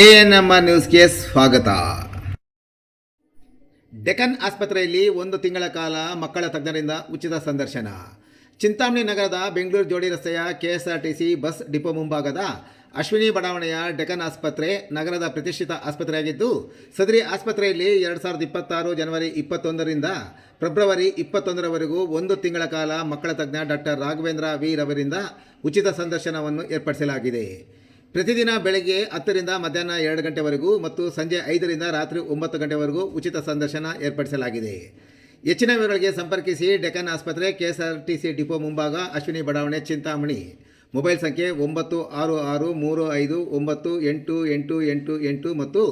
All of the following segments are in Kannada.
ANM ನ್ಯೂಸ್ಗೆ ಸ್ವಾಗತ. ಡೆಕ್ಕನ್ ಆಸ್ಪತ್ರೆಯಲ್ಲಿ 1 ತಿಂಗಳ ಕಾಲ ಮಕ್ಕಳ ತಜ್ಞರಿಂದ ಉಚಿತ ಸಂದರ್ಶನ. ಚಿಂತಾಮಣಿ ನಗರದ ಬೆಂಗಳೂರು ಜೋಡಿ ರಸ್ತೆಯ KSRTC ಬಸ್ ಡಿಪೋ ಮುಂಭಾಗದ ಅಶ್ವಿನಿ ಬಡಾವಣೆಯ ಡೆಕ್ಕನ್ ಆಸ್ಪತ್ರೆ ನಗರದ ಪ್ರತಿಷ್ಠಿತ ಆಸ್ಪತ್ರೆಯಾಗಿದ್ದು, ಸದರಿ ಆಸ್ಪತ್ರೆಯಲ್ಲಿ 2026 ಜನವರಿ 21ರಿಂದ ಫೆಬ್ರವರಿ 21ರವರೆಗೂ 1 ತಿಂಗಳ ಕಾಲ ಮಕ್ಕಳ ತಜ್ಞ ಡಾಕ್ಟರ್ ರಾಘವೇಂದ್ರ ವಿ ರವರಿಂದ ಉಚಿತ ಸಂದರ್ಶನವನ್ನು ಏರ್ಪಡಿಸಲಾಗಿದೆ. ಪ್ರತಿದಿನ ಬೆಳಗ್ಗೆ 10ರಿಂದ ಮಧ್ಯಾಹ್ನ 2 ಗಂಟೆವರೆಗೂ ಮತ್ತು ಸಂಜೆ 5ರಿಂದ ರಾತ್ರಿ 9 ಗಂಟೆವರೆಗೂ ಉಚಿತ ಸಂದರ್ಶನ ಏರ್ಪಡಿಸಲಾಗಿದೆ. ಹೆಚ್ಚಿನ ವಿವರಗಳಿಗೆ ಸಂಪರ್ಕಿಸಿ ಡೆಕ್ಕನ್ ಆಸ್ಪತ್ರೆ, KSRTC ಡಿಪೋ ಮುಂಭಾಗ, ಅಶ್ವಿನಿ ಬಡಾವಣೆ, ಚಿಂತಾಮಣಿ. ಮೊಬೈಲ್ ಸಂಖ್ಯೆ 9663398888 ಮತ್ತು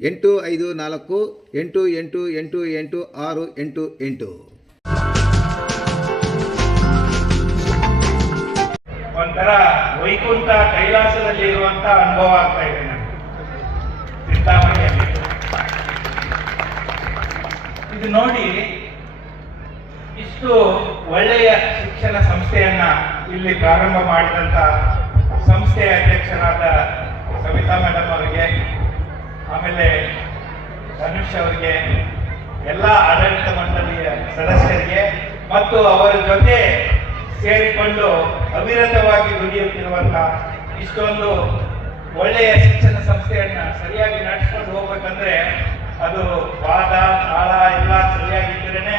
8548888688. ಒಂಥರ ವೈಕುಂಠ ಕೈಲಾಸದಲ್ಲಿ ಇರುವಂತ ಅನುಭವ ಆಗ್ತಾ ಇದೆ ನನಗೆ ಚಿಂತಾಮಣಿಯಲ್ಲಿ. ಇದು ನೋಡಿ, ಇಷ್ಟು ಒಳ್ಳೆಯ ಶಿಕ್ಷಣ ಸಂಸ್ಥೆಯನ್ನ ಇಲ್ಲಿ ಪ್ರಾರಂಭ ಮಾಡಿದಂತ ಸಂಸ್ಥೆಯ ಅಧ್ಯಕ್ಷರಾದ ಸವಿತಾ ಮೇಡಮ್ ಅವರಿಗೆ, ಆಮೇಲೆ ಧನುಷ್ ಅವರಿಗೆ, ಎಲ್ಲ ಆಡಳಿತ ಮಂಡಳಿಯ ಸದಸ್ಯರಿಗೆ ಮತ್ತು ಅವರ ಜೊತೆ ಸೇರಿಕೊಂಡು ಅವಿರತವಾಗಿ ದುಡಿಯುತ್ತಿರುವಂತಹ ಇಷ್ಟೊಂದು ಒಳ್ಳೆಯ ಶಿಕ್ಷಣ ಸಂಸ್ಥೆಯನ್ನ ಸರಿಯಾಗಿ ನಡೆಸ್ಕೊಂಡು ಹೋಗ್ಬೇಕಂದ್ರೆ ಅದು ವಾದ ತಾಳ ಎಲ್ಲ ಸರಿಯಾಗಿದ್ದರೇನೆ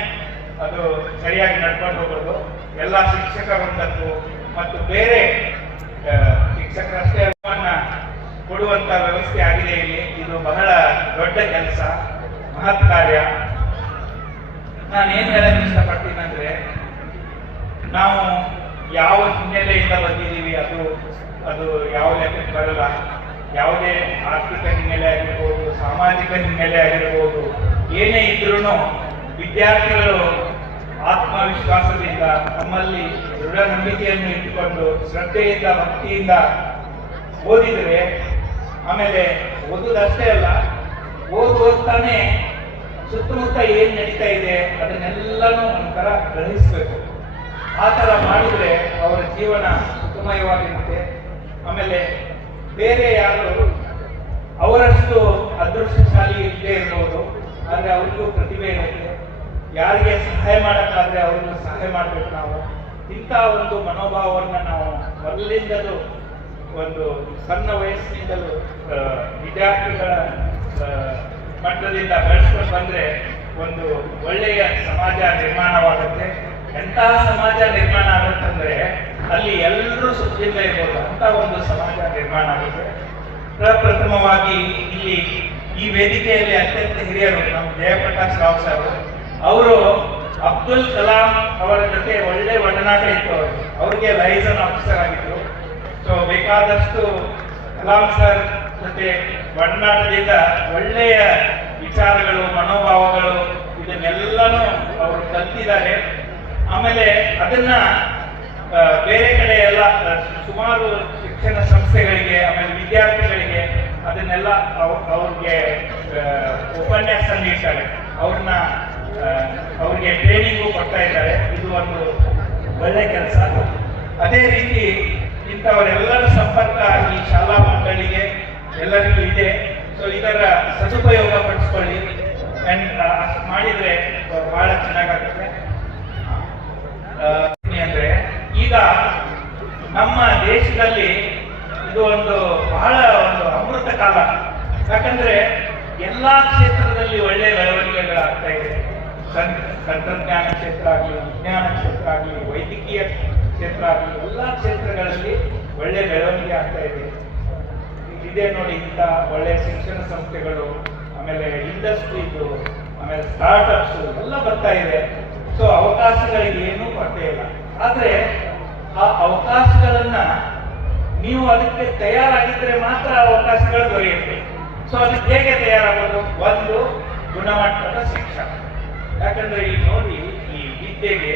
ಅದು ಸರಿಯಾಗಿ ನಡ್ಕೊಂಡು ಹೋಗೋದು. ಎಲ್ಲ ಶಿಕ್ಷಕ ವೃಂದಕ್ಕೂ ಮತ್ತು ಬೇರೆ ಶಿಕ್ಷಕರಷ್ಟೇ ಕೊಡುವಂತ ವ್ಯವಸ್ಥೆ ಆಗಿದೆ ಇಲ್ಲಿ. ಇದು ಬಹಳ ದೊಡ್ಡ ಕೆಲಸ, ಮಹತ್ ಕಾರ್ಯ. ನಾನೇನ್ ಹೇಳಕ್ ಇಷ್ಟಪಡ್ತೀನಂದ್ರೆ, ನಾವು ಯಾವ ಹಿನ್ನೆಲೆಯಿಂದ ಬಂದಿದ್ದೀವಿ ಅದು ಯಾವ ಲೆಕ್ಕಕ್ಕೆ ಬರಲ್ಲ. ಯಾವುದೇ ಆರ್ಥಿಕ ಹಿನ್ನೆಲೆ ಆಗಿರ್ಬೋದು, ಸಾಮಾಜಿಕ ಹಿನ್ನೆಲೆ ಆಗಿರ್ಬೋದು, ಏನೇ ಇದ್ರೂ ವಿದ್ಯಾರ್ಥಿಗಳು ಆತ್ಮವಿಶ್ವಾಸದಿಂದ, ತಮ್ಮಲ್ಲಿ ದೃಢ ನಂಬಿಕೆಯನ್ನು ಇಟ್ಟುಕೊಂಡು ಶ್ರದ್ಧೆಯಿಂದ, ಭಕ್ತಿಯಿಂದ ಓದಿದರೆ, ಆಮೇಲೆ ಓದುವುದಷ್ಟೇ ಅಲ್ಲ, ಓದ್ತಾನೆ ಸುತ್ತಮುತ್ತ ಏನ್ ನಡೀತಾ ಇದೆ ಅದನ್ನೆಲ್ಲನೂ ಒಂಥರ ಗ್ರಹಿಸ್ಬೇಕು. ಆ ಥರ ಮಾಡಿದರೆ ಅವರ ಜೀವನ ಸುಖಮಯವಾಗಿರುತ್ತೆ. ಆಮೇಲೆ ಬೇರೆ ಯಾರು ಅವರಷ್ಟು ಅದೃಷ್ಟಶಾಲಿ ಇಲ್ಲದೆ ಇರ್ಬೋದು, ಆದರೆ ಅವ್ರಿಗೂ ಪ್ರತಿಭೆ ಇರುತ್ತೆ. ಯಾರಿಗೆ ಸಹಾಯ ಮಾಡೋಕ್ಕಾದ್ರೆ ಅವ್ರಿಗೂ ಸಹಾಯ ಮಾಡಬೇಕು. ನಾವು ಇಂಥ ಒಂದು ಮನೋಭಾವವನ್ನು ನಾವು ಮೊದಲಿಂದಲೂ ಒಂದು ಸಣ್ಣ ವಯಸ್ಸಿನಿಂದಲೂ ವಿದ್ಯಾರ್ಥಿಗಳ ಮಟ್ಟದಿಂದ ಬೆಳೆಸ್ಕೊಂಡು ಬಂದರೆ ಒಂದು ಒಳ್ಳೆಯ ಸಮಾಜ ನಿರ್ಮಾಣವಾಗುತ್ತೆ. ಎಂತಹ ಸಮಾಜ ನಿರ್ಮಾಣ ಆಗುತ್ತಂದ್ರೆ ಅಲ್ಲಿ ಎಲ್ಲರೂ ಸುಖದಿಂದ ಇರ್ಬೋದು, ಅಂತ ಒಂದು ಸಮಾಜ ನಿರ್ಮಾಣ ಆಗುತ್ತೆ. ಪ್ರಪ್ರಥಮವಾಗಿ ಇಲ್ಲಿ ಈ ವೇದಿಕೆಯಲ್ಲಿ ಅತ್ಯಂತ ಹಿರಿಯರು ನಮ್ಮ ಜಯಪ್ರಕಾಶ್ ರಾವ್ ಸರ್, ಅವರು ಅಬ್ದುಲ್ ಕಲಾಂ ಅವರ ಜೊತೆ ಒಳ್ಳೆ ಒಡನಾಟ ಇತ್ತು. ಅವ್ರಿಗೆ ಲೈಸನ್ ಆಫೀಸರ್ ಆಗಿದ್ರು. ಸೊ ಬೇಕಾದಷ್ಟು ಕಲಾಂ ಸರ್ ಜೊತೆ ಒಡನಾಟದಿಂದ ಒಳ್ಳೆಯ ವಿಚಾರಗಳು, ಮನೋಭಾವಗಳು ಇದನ್ನೆಲ್ಲನೂ ಅವರು ಕಲ್ತಿದ್ದಾರೆ. ಆಮೇಲೆ ಅದನ್ನ ಬೇರೆ ಕಡೆ ಎಲ್ಲ ಸುಮಾರು ಶಿಕ್ಷಣ ಸಂಸ್ಥೆಗಳಿಗೆ, ಆಮೇಲೆ ವಿದ್ಯಾರ್ಥಿಗಳಿಗೆ ಅದನ್ನೆಲ್ಲ ಅವ್ರಿಗೆ ಉಪನ್ಯಾಸ ನೀಡ್ತಾರೆ. ಅವ್ರಿಗೆ ಟ್ರೈನಿಂಗು ಕೊಡ್ತಾ ಇದ್ದಾರೆ. ಇದು ಒಂದು ಒಳ್ಳೆ ಕೆಲಸ. ಅದೇ ರೀತಿ ಇಂಥವರೆಲ್ಲರ ಸಂಪರ್ಕ ಈ ಶಾಲಾ ಮಂಡಳಿಗೆ ಎಲ್ಲರಿಗೂ ಇದೆ. ಸೊ ಇದರ ಸದುಪಯೋಗ ಪಡಿಸ್ಕೊಳ್ಳಿ. ಮಾಡಿದ್ರೆ ಬಹಳ ಚೆನ್ನಾಗಾಗುತ್ತೆ. ಅಂದ್ರೆ ಈಗ ನಮ್ಮ ದೇಶದಲ್ಲಿ ಇದು ಒಂದು ಬಹಳ ಒಂದು ಅಮೃತ ಕಾಲ. ಯಾಕಂದ್ರೆ ಎಲ್ಲಾ ಕ್ಷೇತ್ರದಲ್ಲಿ ಒಳ್ಳೆ ಬೆಳವಣಿಗೆಗಳಾಗ್ತಾ ಇದೆ. ತಂತ್ರಜ್ಞಾನ ಕ್ಷೇತ್ರ ಆಗಲಿ, ವಿಜ್ಞಾನ ಕ್ಷೇತ್ರ ಆಗಲಿ, ವೈದ್ಯಕೀಯ ಕ್ಷೇತ್ರ ಆಗಲಿ, ಎಲ್ಲಾ ಕ್ಷೇತ್ರಗಳಲ್ಲಿ ಒಳ್ಳೆ ಬೆಳವಣಿಗೆ ಆಗ್ತಾ ಇದೆ. ಇದೇ ನೋಡಿ, ಇಂಥ ಒಳ್ಳೆ ಶಿಕ್ಷಣ ಸಂಸ್ಥೆಗಳು, ಆಮೇಲೆ ಇಂಡಸ್ಟ್ರೀಸು, ಆಮೇಲೆ ಸ್ಟಾರ್ಟ್ಅಪ್ಸ್ ಎಲ್ಲ ಬರ್ತಾ ಇದೆ. ಸೊ ಅವಕಾಶಗಳಿಗೆ ಏನೂ ಕೊರತೆ ಇಲ್ಲ. ಆದ್ರೆ ಆ ಅವಕಾಶಗಳನ್ನ ನೀವು ಅದಕ್ಕೆ ತಯಾರಾಗಿದ್ರೆ ಮಾತ್ರ ಅವಕಾಶಗಳು ದೊರೆಯುತ್ತೆ. ಸೊ ಅದಕ್ಕೆ ಹೇಗೆ ತಯಾರಾಗೋದು? ಒಂದು ಗುಣಮಟ್ಟದ ಶಿಕ್ಷಣ. ಯಾಕಂದ್ರೆ ಈಗ ನೋಡಿ, ಈ ವಿದ್ಯೆಗೆ,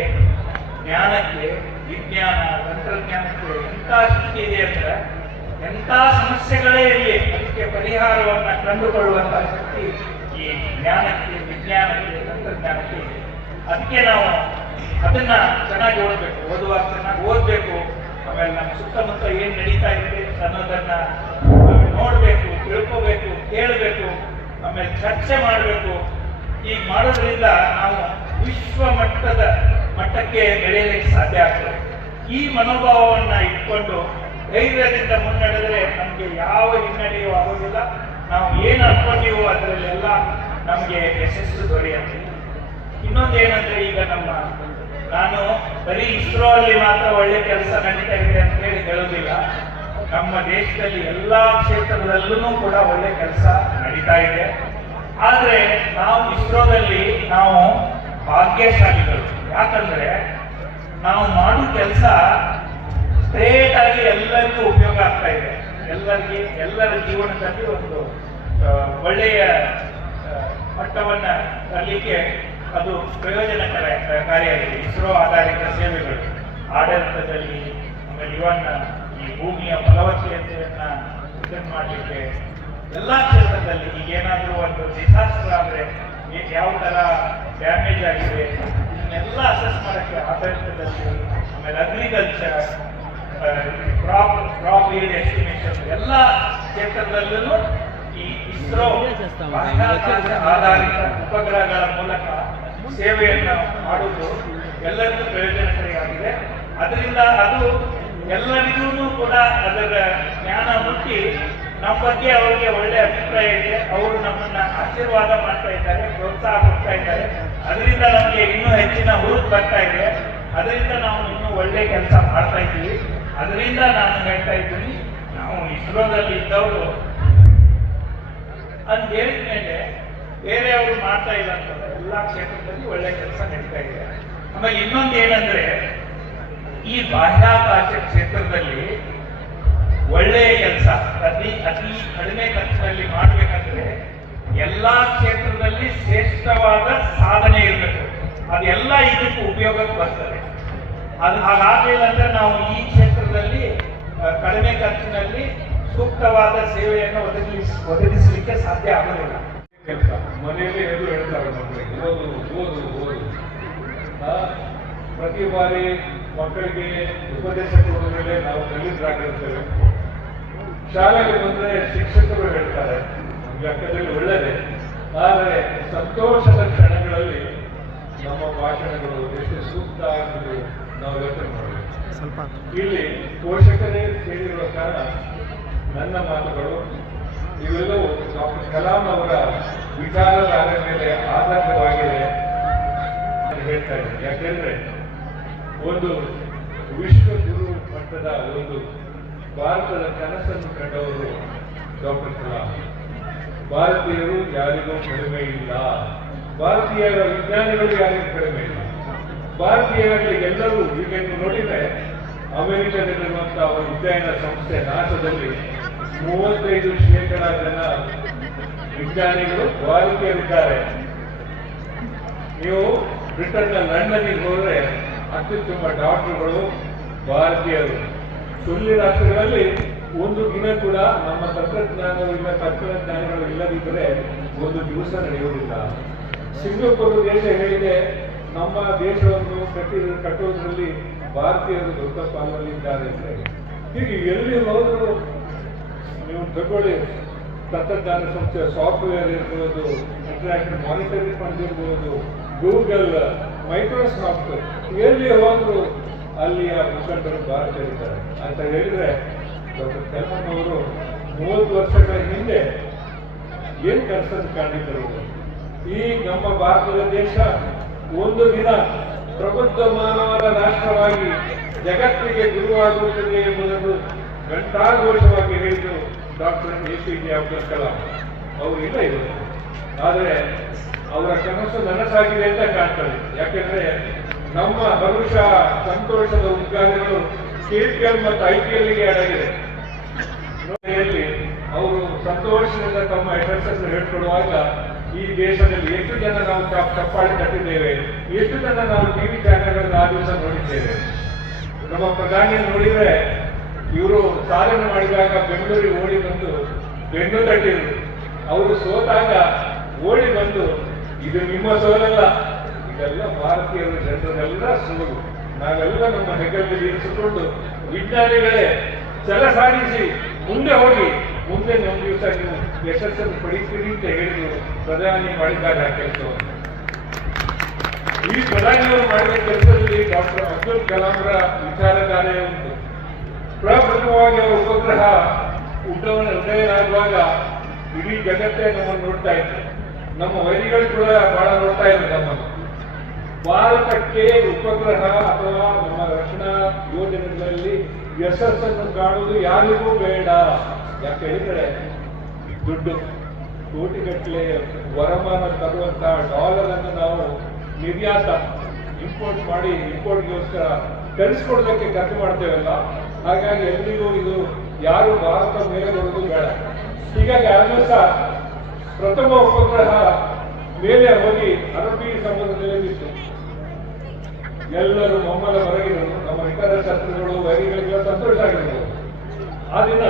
ಜ್ಞಾನಕ್ಕೆ, ವಿಜ್ಞಾನ ತಂತ್ರಜ್ಞಾನಕ್ಕೆ ಎಂಥ ಶಕ್ತಿ ಇದೆ ಅಂದ್ರೆ, ಎಂಥ ಸಮಸ್ಯೆಗಳೇ ಇರಲಿ ಅದಕ್ಕೆ ಪರಿಹಾರವನ್ನ ಕಂಡುಕೊಳ್ಳುವಂತಹ ಶಕ್ತಿ ಈ ಜ್ಞಾನಕ್ಕೆ, ವಿಜ್ಞಾನಕ್ಕೆ, ತಂತ್ರಜ್ಞಾನಕ್ಕೆ ಇದೆ. ಅದಕ್ಕೆ ನಾವು ಅದನ್ನ ಚೆನ್ನಾಗಿ ಓದಬೇಕು. ಓದುವಾಗ ಚೆನ್ನಾಗಿ ಓದಬೇಕು. ಆಮೇಲೆ ನಮ್ಮ ಸುತ್ತಮುತ್ತ ಏನ್ ನಡೀತಾ ಇದೆ ಅನ್ನೋದನ್ನ ನೋಡ್ಬೇಕು, ತಿಳ್ಕೋಬೇಕು, ಕೇಳಬೇಕು, ಆಮೇಲೆ ಚರ್ಚೆ ಮಾಡಬೇಕು. ಈಗ ಮಾಡೋದ್ರಿಂದ ನಾವು ವಿಶ್ವ ಮಟ್ಟಕ್ಕೆ ಬೆಳೆಯಲಿಕ್ಕೆ ಸಾಧ್ಯ ಆಗ್ತದೆ. ಈ ಮನೋಭಾವವನ್ನ ಇಟ್ಕೊಂಡು ಧೈರ್ಯದಿಂದ ಮುನ್ನಡೆದರೆ ನಮಗೆ ಯಾವ ಹಿನ್ನಡೆಯೂ ಆಗೋದಿಲ್ಲ. ನಾವು ಏನು ಅನ್ಕೊಂಡಿವೋ ಅದರಲ್ಲೆಲ್ಲ ನಮಗೆ ಯಶಸ್ಸು ದೊರೆಯುತ್ತೆ. ಇನ್ನೊಂದೇನಂದ್ರೆ, ಈಗ ನಾನು ಬರೀ ಇಸ್ರೋ ಅಲ್ಲಿ ಮಾತ್ರ ಒಳ್ಳೆ ಕೆಲಸ ನಡೀತಾ ಇದೆ ಅಂತ ಹೇಳೋದಿಲ್ಲ. ನಮ್ಮ ದೇಶದಲ್ಲಿ ಎಲ್ಲಾ ಕ್ಷೇತ್ರದಲ್ಲೂ ಕೂಡ ಒಳ್ಳೆ ಕೆಲಸ ನಡೀತಾ ಇದೆ. ಆದ್ರೆ ನಾವು ಇಸ್ರೋದಲ್ಲಿ ನಾವು ಭಾಗ್ಯಶಾಲಿಗಳು. ಯಾಕಂದ್ರೆ ನಾವು ಮಾಡೋ ಕೆಲಸ ಸ್ಟ್ರೇಟ್ ಆಗಿ ಎಲ್ಲರಿಗೂ ಉಪಯೋಗ ಆಗ್ತಾ ಇದೆ. ಎಲ್ಲರ ಜೀವನದಲ್ಲಿ ಒಂದು ಒಳ್ಳೆಯ ಮಟ್ಟವನ್ನ ತರಲಿಕ್ಕೆ ಅದು ಪ್ರಯೋಜನಕಾರಿಯಾಗಿದೆ. ಇಸ್ರೋ ಆಧಾರಿತ ಸೇವೆಗಳು ಆಡಳಿತದಲ್ಲಿ, ಆಮೇಲೆ ಇವನ್ನ ಈ ಭೂಮಿಯ ಫಲವತ್ತತೆಯನ್ನ ಇದನ್ನು ಮಾಡಲಿಕ್ಕೆ ಎಲ್ಲ ಕ್ಷೇತ್ರದಲ್ಲಿ. ಈಗ ಏನಾದರೂ ಒಂದು ಡಿಸಾಸ್ಟರ್ ಆದರೆ ಯಾವ ತರ ಡ್ಯಾಮೇಜ್ ಆಗಿದೆ ಇದನ್ನೆಲ್ಲ ಅಸೆಸ್ ಮಾಡೋಕ್ಕೆ ಆಡಳಿತದಲ್ಲಿ, ಆಮೇಲೆ ಅಗ್ರಿಕಲ್ಚರ್, ಕ್ರಾಪ್ ಈಲ್ಡ್ ಎಸ್ಟಿಮೇಷನ್ ಎಲ್ಲ ಕ್ಷೇತ್ರದಲ್ಲೂ ಈ ಇಸ್ರೋ ಬಾಹ್ಯಾಕಾಶ ಆಧಾರಿತ ಉಪಗ್ರಹಗಳ ಮೂಲಕ ಸೇವೆಯನ್ನು ಮಾಡುವುದು ಎಲ್ಲರಿಗೂ ಪ್ರಯೋಜನಕಾರಿಯಾಗಿದೆ. ಅದರಿಂದ ಅದು ಎಲ್ಲರಿಗೂ ಕೂಡ ಅದರ ಜ್ಞಾನ ಮುಟ್ಟಿ ನಮ್ಮ ಬಗ್ಗೆ ಅವರಿಗೆ ಒಳ್ಳೆ ಅಭಿಪ್ರಾಯ ಇದೆ. ಅವರು ನಮ್ಮನ್ನ ಆಶೀರ್ವಾದ ಮಾಡ್ತಾ ಇದ್ದಾರೆ, ಪ್ರೋತ್ಸಾಹ ಕೊಡ್ತಾ ಇದ್ದಾರೆ. ಅದರಿಂದ ನಮಗೆ ಇನ್ನೂ ಹೆಚ್ಚಿನ ಹುರುಪು ಬರ್ತಾ ಇದೆ. ಅದರಿಂದ ನಾವು ಇನ್ನೂ ಒಳ್ಳೆ ಕೆಲಸ ಮಾಡ್ತಾ ಇದ್ದೀವಿ. ಅದರಿಂದ ನಾನು ಹೇಳ್ತಾ ಇದ್ದೀನಿ, ನಾವು ಇಸ್ರೋದಲ್ಲಿ ಇದ್ದವರು ಅಂತ ಹೇಳಿದ ಮೇಲೆ ಬೇರೆಯವರು ಮಾಡ್ತಾ ಇಲ್ಲ ಅಂತಂದ್ರೆ ಎಲ್ಲಾ ಕ್ಷೇತ್ರದಲ್ಲಿ ಒಳ್ಳೆ ಕೆಲಸ ನಡೀತಾ ಇದೆ. ಆಮೇಲೆ ಇನ್ನೊಂದು ಏನಂದ್ರೆ, ಈ ಬಾಹ್ಯಾಕಾಶ ಕ್ಷೇತ್ರದಲ್ಲಿ ಒಳ್ಳೆಯ ಕೆಲಸ ಅತಿ ಕಡಿಮೆ ಖರ್ಚಿನಲ್ಲಿ ಮಾಡಬೇಕಂದ್ರೆ ಎಲ್ಲಾ ಕ್ಷೇತ್ರದಲ್ಲಿ ಶ್ರೇಷ್ಠವಾದ ಸಾಧನೆ ಇರಬೇಕು. ಅದೆಲ್ಲ ಇದಕ್ಕೂ ಉಪಯೋಗಕ್ಕೆ ಬರ್ತದೆ. ಅದು ಹಾಗಾಗಲಿಲ್ಲ ಅಂದ್ರೆ ನಾವು ಈ ಕ್ಷೇತ್ರದಲ್ಲಿ ಕಡಿಮೆ ಖರ್ಚಿನಲ್ಲಿ ಸೂಕ್ತವಾದ ಸೇವೆಯನ್ನು ಒದಗಿಸಲಿಕ್ಕೆ ಸಾಧ್ಯ ಆಗೋದಿಲ್ಲ. ಕೆಲಸ ಮನೆಯಲ್ಲಿ ಎದು ಹೇಳ್ತಾರೆ ಮಕ್ಕಳಿಗೆ, ಓದು ಓದು ಓದು. ಪ್ರತಿ ಬಾರಿ ಮಕ್ಕಳಿಗೆ ಉಪದೇಶ ಕೊಡೋದ್ರಲ್ಲಿ ನಾವು ದಲಿತರಾಗಿರ್ತೇವೆ. ಶಾಲೆಗೆ ಬಂದರೆ ಶಿಕ್ಷಕರು ಹೇಳ್ತಾರೆ, ಲೆಕ್ಕದಲ್ಲಿ ಒಳ್ಳೆಯದೇ. ಆದರೆ ಸಂತೋಷದ ಕ್ಷಣಗಳಲ್ಲಿ ನಮ್ಮ ಭಾಷಣಗಳು ಎಷ್ಟು ಸೂಕ್ತ ಅನ್ನೋದು ನಾವು ಯೋಚನೆ ಮಾಡಬೇಕು. ಇಲ್ಲಿ ಪೋಷಕರೇ ಸೇರಿರುವ ಕಾರಣ ನನ್ನ ಮಾತುಗಳು ಇವೆಲ್ಲವೂ ಡಾಕ್ಟರ್ ಕಲಾಂ ಅವರ ವಿಚಾರಧಾರೆ ಮೇಲೆ ಆಧಾರಿತವಾಗಿದೆ ಅಂತ ಹೇಳ್ತಾ ಇದ್ದೀನಿ. ಯಾಕೆಂದ್ರೆ ಒಂದು ವಿಶ್ವಗುರು ಮಟ್ಟದ ಒಂದು ಭಾರತದ ಕನಸನ್ನು ಕಂಡವರು ಡಾಕ್ಟರ್ ಕಲಾಂ. ಭಾರತೀಯರು ಯಾರಿಗೂ ಕಡಿಮೆ ಇಲ್ಲ, ಭಾರತೀಯ ವಿಜ್ಞಾನಿಗಳು ಯಾರಿಗೂ ಕಡಿಮೆ ಇಲ್ಲ. ಭಾರತೀಯರಲ್ಲಿ ಎಲ್ಲರೂ ಈಗ ನೀವು ನೋಡಿದ್ರೆ ಅಮೆರಿಕದಲ್ಲಿರುವಂತಹ ಒಂದು ವಿಜ್ಞಾನ ಸಂಸ್ಥೆ ನಾಸದಲ್ಲಿ 35% ಜನ ವಿಜ್ಞಾನಿಗಳು ಭಾರತೀಯರಿದ್ದಾರೆ. ನೀವು ಬ್ರಿಟನ್ನ ಲಂಡನ್ನಿಗೆ ಹೋದ್ರೆ ಅತ್ಯುತ್ತಮ ಡಾಕ್ಟರ್ಗಳು ಭಾರತೀಯರು. ಸುಳ್ಳಿ ರಾಷ್ಟ್ರಗಳಲ್ಲಿ ಒಂದು ದಿನ ಕೂಡ ನಮ್ಮ ತಂತ್ರಜ್ಞಾನಗಳು ಇಲ್ಲದಿದ್ದರೆ ಒಂದು ದಿವಸ ನಡೆಯುವುದಿಲ್ಲ. ಸಿಂಗಾಪುರ್ ದೇಶ ಹೇಳಿದೆ, ನಮ್ಮ ದೇಶವನ್ನು ಕಟ್ಟುವುದರಲ್ಲಿ ಭಾರತೀಯರು ದೊಡ್ಡ ಪಾಲಲ್ಲಿದ್ದಾರೆ ಅಂತ. ಹೀಗೆ ಎಲ್ಲಿ ಹೋದರೂ ನೀವು ತಗೊಳ್ಳಿ, ತಂತ್ರಜ್ಞಾನ ಸಂಸ್ಥೆ ಸಾಫ್ಟ್ವೇರ್ ಇರ್ಬೋದು, ಇಂಟರ್ನ್ಯಾಷನಲ್ ಮಾನಿಟರಿ ಫಂಡ್ ಇರ್ಬೋದು, ಗೂಗಲ್, ಮೈಕ್ರೋಸಾಫ್ಟ್, ಎಲ್ಲಿ ಹೋದ್ರು ಅಲ್ಲಿಯ ಮುಖಂಡರು ಭಾರತೀಯರಿದ್ದಾರೆ ಅಂತ ಹೇಳಿದ್ರೆ, ಡಾಕ್ಟರ್ ಕಲಾಂ ಅವರು 30 ವರ್ಷಗಳ ಹಿಂದೆ ಏನ್ ಕನಸನ್ನು ಕಂಡಿದ್ದರು. ಈ ನಮ್ಮ ಭಾರತದ ದೇಶ ಒಂದು ದಿನ ಪ್ರಬುದ್ಧ ಮಾನವನ ರಾಷ್ಟ್ರವಾಗಿ ಜಗತ್ತಿಗೆ ಗುರುವಾಗುತ್ತದೆ ಎಂಬುದನ್ನು ಘಂಟಾಘೋಷವಾಗಿ ಹೇಳಿದ್ದು ಡಾಕ್ಟರ್ APJ ಅಬ್ದುಲ್ ಕಲಾಂ ಅವರು ಇಲ್ಲ ಇವರು. ಆದರೆ ಅವರ ಕನಸು ನನಸಾಗಿದೆ ಅಂತ ಕಾಣ್ತದೆ. ಯಾಕೆಂದ್ರೆ ನಮ್ಮ ಬಹುಶಃ ಸಂತೋಷದ ಉದ್ಘಾಟನೆಗಳು KPL ಮತ್ತು IPLಗೆ ಅಡಗಿದೆ. ಅವರು ಸಂತೋಷದಿಂದ ತಮ್ಮ ಯಶಸ್ಸನ್ನು ಹೇಳ್ಕೊಡುವಾಗ ಈ ದೇಶದಲ್ಲಿ ಎಷ್ಟು ಜನ ನಾವು ಚಪ್ಪಾಳೆ ತಟ್ಟಿದ್ದೇವೆ, ಎಷ್ಟು ಜನ ನಾವು ಟಿವಿ ಚಾನೆಲ್ಗಳನ್ನು ಆ ದಿವಸ ನೋಡಿದ್ದೇವೆ. ನಮ್ಮ ಪ್ರಧಾನಿ ನೋಡಿದ್ರೆ ಇವರು ಸಾಧನೆ ಮಾಡಿದಾಗ ಬೆಂಗಳೂರಿಗೆ ಓಡಿ ಬಂದು ಬೆನ್ನು ತಟ್ಟಿದ್ರು. ಅವರು ಸೋತಾಗ ಓಡಿ ಬಂದು ಇದು ನಿಮ್ಮ ಸೋಲಲ್ಲ, ಇದೆಲ್ಲ ಭಾರತೀಯರ ಜನರೆಲ್ಲ ಸೋಲು, ನಾವೆಲ್ಲ ನಮ್ಮ ಹೆಗಲಲ್ಲಿ ಇರಿಸಿಕೊಂಡು ವಿಜ್ಞಾನಿಗಳೇ ಛಲ ಸಾಧಿಸಿ ಮುಂದೆ ಹೋಗಿ ಮುಂದೆ ಒಂದು ದಿವಸ ನೀವು ಯಶಸ್ಸನ್ನು ಪಡಿತೀರಿ ಅಂತ ಹೇಳಿದ್ರು ಪ್ರಧಾನಿ ಮಾಡಿದ್ದಾರೆ ಆ ಕೆಲಸವನ್ನು. ಈ ಪ್ರಧಾನಿಯವರು ಮಾಡಿದ ಕೆಲಸದಲ್ಲಿ ಡಾಕ್ಟರ್ ಅಬ್ದುಲ್ ಕಲಾಂರ ವಿಚಾರಧಾರೆ ಉಂಟು. ಪ್ರಪ್ರಥಮವಾಗಿ ಅವರ ಉಪಗ್ರಹ ಉಡ್ಡಯನಾಗುವಾಗ ಇಡೀ ಜಗತ್ತೇ ನಮ್ಮನ್ನು ನೋಡ್ತಾ ಇತ್ತು. ನಮ್ಮ ವೈರಿಗಳು ಕೂಡ ಬಹಳ ನೋಡ್ತಾ ಇದ್ರು ನಮ್ಮನ್ನು. ಭಾರತಕ್ಕೆ ಉಪಗ್ರಹ ಅಥವಾ ನಮ್ಮ ರಕ್ಷಣಾ ಯೋಜನೆಗಳಲ್ಲಿ ಯಶಸ್ಸನ್ನು ಕಾಣುವುದು ಯಾರಿಗೂ ಬೇಡ. ಯಾಕೆ ಹೇಳಿದ್ರೆ ದುಡ್ಡು ಕೋಟಿಗಟ್ಟಲೆ ವರಮಾನ ತರುವಂತಹ ಡಾಲರ್ ಅನ್ನು ನಾವು ನಿರ್ಯಾತ ಇಂಪೋರ್ಟ್ ಮಾಡಿ ಇಂಪೋರ್ಟ್ಗೋಸ್ಕರ ಕಳಿಸ್ಕೊಡೋದಕ್ಕೆ ಖರ್ಚು ಮಾಡ್ತೇವಲ್ಲ. ಹಾಗಾಗಿ ಎಲ್ರಿಗೂ ಇದು ಯಾರು ಭಾರತ ಮೇಲೆ ಬರೋದು ಬೇಡ. ಹೀಗಾಗಿ ಆ ದಿವಸ ಪ್ರಥಮ ಉಪಗ್ರಹ ಮೇಲೆ ಹೋಗಿ ಅರಬ್ಬಿ ಸಮುದ್ರದಲ್ಲಿ ಬಿತ್ತು. ಎಲ್ಲರೂ ಮಮ್ಮಲ ಹೊರಗಿದರು. ನಮ್ಮ ಇತರ ಶಸ್ತ್ರಗಳು ವೈರಿಗಳಿಗೆಲ್ಲ ಸಂತೋಷ ಆಗಿರ್ಬೋದು. ಆ ದಿನ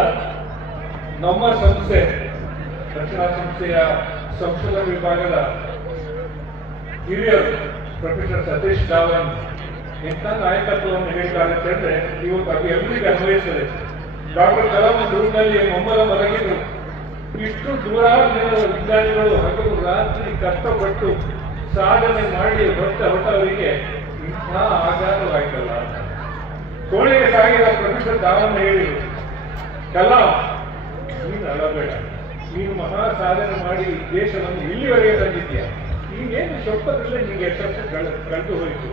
ನಮ್ಮ ಸಂಸ್ಥೆ ರಕ್ಷಣಾ ಸಂಸ್ಥೆಯ ಸಂಶೋಧನಾ ವಿಭಾಗದ ಹಿರಿಯರು ಪ್ರೊಫೆಸರ್ ಸತೀಶ್ ಧಾವನ್ ಎಂಥ ನಾಯಕತ್ವವನ್ನು ಹೇಳ್ತಾರೆ ಅಂತಂದ್ರೆ ಇವತ್ತು ಅದು ಎಲ್ರಿಗೂ ಅನ್ವಯಿಸ್ತದೆ. ಡಾಕ್ಟರ್ ಕಲಾಂ ದೂರಿನಲ್ಲಿ ಮಮ್ಮಲ ಮಲಗಿದ್ರು. ಇಷ್ಟು ನೂರಾರು ಜನರ ವಿಜ್ಞಾನಿಗಳು ಹಗಲು ರಾತ್ರಿ ಕಷ್ಟಪಟ್ಟು ಸಾಧನೆ ಮಾಡಿ ಹೊರಟವರಿಗೆ ಇಂಥ ಆಘಾತವಾಯ್ತಲ್ಲ. ಕೋಣೆಗೆ ಸಾಗಿದ ಪ್ರೊಫೆಸರ್ ಧಾವನ್ ಹೇಳಿದರು, ಕಲಾಂ ನೀನು ಅಳಬೇಡ, ನೀನು ಮಹಾ ಸಾಧನೆ ಮಾಡಿ ದೇಶವನ್ನು ಇಲ್ಲಿವರೆಗೆ ತಂದಿದ್ದೀಯ. ಈಗೇನು ಸ್ವಲ್ಪದಲ್ಲೇ ನಿಮಗೆ ಯಶಸ್ಸು ಕಳೆದು ಹೋಯಿತು.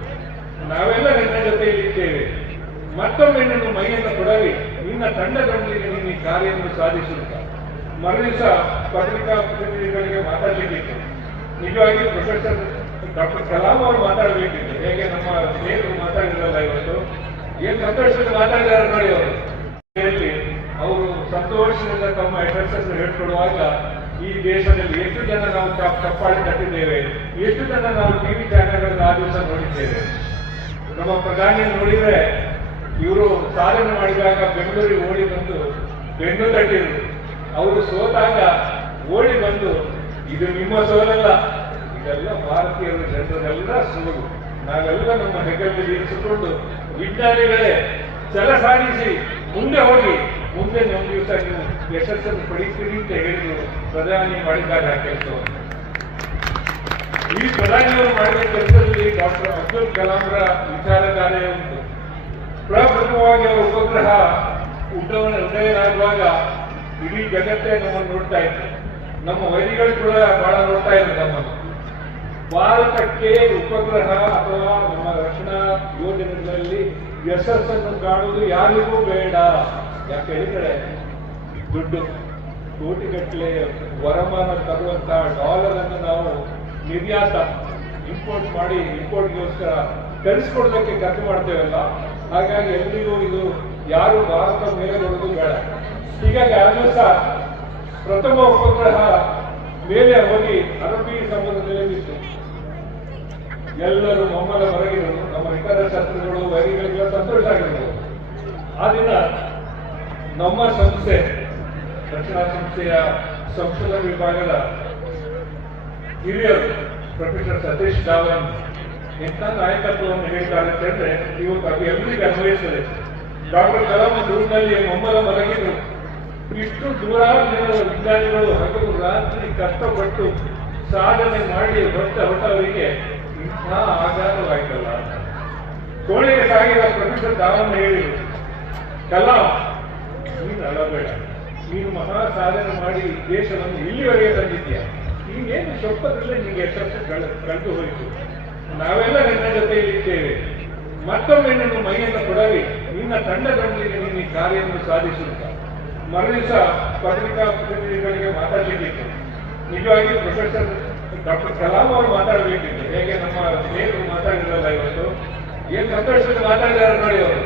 ನಾವೆಲ್ಲ ನಿನ್ನ ಜೊತೆಯಲ್ಲಿದ್ದೇವೆ. ಮತ್ತೊಮ್ಮೆ ನಿನ್ನ ಮೈಯನ್ನು ಕೊಡಲಿ. ನಿನ್ನ ತಂಡದೊಂದಿಗೆ ನೀನು ಈ ಕಾರ್ಯವನ್ನು ಸಾಧಿಸುತ್ತ ಮರುದಿವಸ ಪತ್ರಿಕಾ ಪ್ರತಿನಿಧಿಗಳಿಗೆ ಮಾತಾಡಲಿಕ್ಕಿತ್ತು. ನಿಜವಾಗಿ ಪ್ರೊಫೆಸರ್ ಡಾಕ್ಟರ್ ಕಲಾಂ ಅವರು ಮಾತಾಡಬೇಕಿತ್ತು. ಹೇಗೆ ನಮ್ಮ ಸ್ನೇಹಿತರು ಮಾತಾಡಿರಲ್ಲ ಇವತ್ತು. ಏನು ಸಂತೋಷದಿಂದ ಮಾತಾಡಿದ್ದಾರೆ ನೋಡಿ. ಅವರು ಸಂತೋಷದಿಂದ ತಮ್ಮ ಯಶಸ್ಸನ್ನು ಹೇಳ್ಕೊಡುವಾಗ ಈ ದೇಶದಲ್ಲಿ ಎಷ್ಟು ಜನ ನಾವು ಚಪ್ಪಾಳೆ ತಟ್ಟಿದ್ದೇವೆ, ಎಷ್ಟು ಜನ ನಾವು ಟಿವಿ ಚಾನೆಲ್ಗಳನ್ನು ಆ ದಿವಸ ನೋಡಿದ್ದೇವೆ. ನಮ್ಮ ಪ್ರಧಾನಿ ನೋಡಿದ್ರೆ ಇವರು ಸಾಧನೆ ಮಾಡಿದಾಗ ಬೆಂಗಳೂರಿಗೆ ಓಡಿ ಬಂದು ಬೆನ್ನು ತಟ್ಟಿದ್ರು. ಅವರು ಸೋತಾಗ ಓಡಿ ಬಂದು ಇದು ನಿಮ್ಮ ಸೋಲಲ್ಲ, ಇದೆಲ್ಲ ಭಾರತೀಯರ ಜನರೆಲ್ಲ ಸೋಲು. ನಾವೆಲ್ಲ ನಮ್ಮ ಹೆಗಲಲ್ಲಿ ಇರಿಸಿಕೊಂಡು ವಿಜ್ಞಾನಿಗಳೇ ಛಲ ಸಾಧಿಸಿ ಮುಂದೆ ಹೋಗಿ ಮುಂದೆ ಒಂದು ದಿವಸ ನೀವು ಯಶಸ್ಸನ್ನು ಪಡಿತೀರಿ ಅಂತ ಹೇಳಿದ್ರು ಪ್ರಧಾನಿ ಮಾಡಿದ್ದಾರೆ ಆ ಕೆಲಸವನ್ನು. ಈ ಪ್ರಧಾನಿಯವರು ಮಾಡಿದ ಕೆಲಸದಲ್ಲಿ ಡಾಕ್ಟರ್ ಅಬ್ದುಲ್ ಕಲಾಂರ ವಿಚಾರಧಾರೆ ಉಂಟು. ಪ್ರಪ್ರಥಮವಾಗಿ ಅವರ ಉಪಗ್ರಹ ಉಡ್ಡಯನಾಗುವಾಗ ಇಡೀ ಜಗತ್ತೇ ನಮ್ಮನ್ನು ನೋಡ್ತಾ ಇತ್ತು. ನಮ್ಮ ವೈರಿಗಳು ಕೂಡ ಬಹಳ ನೋಡ್ತಾ ಇದ್ರು ನಮ್ಮನ್ನು. ಭಾರತಕ್ಕೆ ಉಪಗ್ರಹ ಅಥವಾ ನಮ್ಮ ರಕ್ಷಣಾ ಯೋಜನೆಗಳಲ್ಲಿ ಯಶಸ್ಸನ್ನು ಕಾಣುವುದು ಯಾರಿಗೂ ಬೇಡ. ಯಾಕೆ ಹೇಳಿದ್ರೆ ದುಡ್ಡು ಕೋಟಿಗಟ್ಟಲೆ ವರಮಾನ ತರುವಂತಹ ಡಾಲರ್ ಅನ್ನು ನಾವು ನಿರ್ಯಾತ ಇಂಪೋರ್ಟ್ ಮಾಡಿ ಇಂಪೋರ್ಟ್ಗೋಸ್ಕರ ಕಳಿಸ್ಕೊಡೋದಕ್ಕೆ ಖರ್ಚು ಮಾಡ್ತೇವಲ್ಲ. ಹಾಗಾಗಿ ಎಲ್ರಿಗೂ ಇದು ಯಾರು ಭಾರತ ಮೇಲೆ ಬರೋದು ಬೇಡ. ಹೀಗಾಗಿ ಆ ದಿವಸ ಪ್ರಥಮ ಉಪಗ್ರಹ ಮೇಲೆ ಹೋಗಿ ಅರಬ್ಬಿ ಸಮುದ್ರದಲ್ಲಿ ಬಿತ್ತು. ಎಲ್ಲರೂ ಮಮ್ಮಲ ಹೊರಗಿದರು. ನಮ್ಮ ಇತರ ಶಸ್ತ್ರಗಳು ವೈರಿಗಳಿಗೆಲ್ಲ ಸಂತೋಷ ಆಗಿರ್ಬೋದು. ಆ ದಿನ ನಮ್ಮ ಸಂಸ್ಥೆ ರಕ್ಷಣಾ ಸಂಸ್ಥೆಯ ಸಂಶೋಧನಾ ವಿಭಾಗದ ಹಿರಿಯರು ಪ್ರೊಫೆಸರ್ ಸತೀಶ್ ಧಾವನ್ ಎಂಥ ನಾಯಕತ್ವವನ್ನು ಹೇಳ್ತಾರೆ ಅಂತಂದ್ರೆ ಇವತ್ತು ಅದು ಎಲ್ರಿಗೂ ಅನ್ವಯಿಸ್ತದೆ. ಡಾಕ್ಟರ್ ಕಲಾಂ ದೂರಿನಲ್ಲಿ ಮಮ್ಮಲ ಮಲಗಿದ್ರು. ಇಷ್ಟು ನೂರಾರು ಜನರ ವಿಜ್ಞಾನಿಗಳು ಹಗಲು ರಾತ್ರಿ ಕಷ್ಟಪಟ್ಟು ಸಾಧನೆ ಮಾಡಿ ಹೊರಟವರಿಗೆ ಇಂಥ ಆಘಾತವಾಯ್ತಲ್ಲ. ಕೋಣೆಗೆ ಸಾಗಿದ ಪ್ರೊಫೆಸರ್ ಧಾವನ್ ಹೇಳಿದರು, ಕಲಾಂ ನೀನು ಅಳಬೇಡ, ನೀನು ಮಹಾ ಸಾಧನೆ ಮಾಡಿ ದೇಶವನ್ನು ಇಲ್ಲಿವರೆಗೆ ತಂದಿದ್ದೀಯ. ಈಗೇನು ಸ್ವಲ್ಪದಲ್ಲೇ ನಿಮಗೆ ಯಶಸ್ಸು ಕಳೆದು ಹೋಯಿತು. ನಾವೆಲ್ಲ ನಿನ್ನ ಜೊತೆಯಲ್ಲಿದ್ದೇವೆ. ಮತ್ತೊಮ್ಮೆ ನಿನ್ನ ಮೈಯನ್ನು ಕೊಡಲಿ. ನಿನ್ನ ತಂಡದೊಂದಿಗೆ ನೀನು ಈ ಕಾರ್ಯವನ್ನು ಸಾಧಿಸುತ್ತ ಮರುದಿವಸ ಪತ್ರಿಕಾ ಪ್ರತಿನಿಧಿಗಳಿಗೆ ಮಾತಾಡಲಿಕ್ಕಿತ್ತು. ನಿಜವಾಗಿ ಪ್ರೊಫೆಸರ್ ಡಾಕ್ಟರ್ ಕಲಾಂ ಅವರು ಮಾತಾಡಬೇಕಿತ್ತು. ಹೇಗೆ ನಮ್ಮ ಸ್ನೇಹಿತರು ಮಾತಾಡಿರಲ್ಲ ಇವತ್ತು. ಏನು ಸಂತೋಷದಿಂದ ಮಾತಾಡಿದ್ದಾರೆ ನೋಡಿ ಅವರು.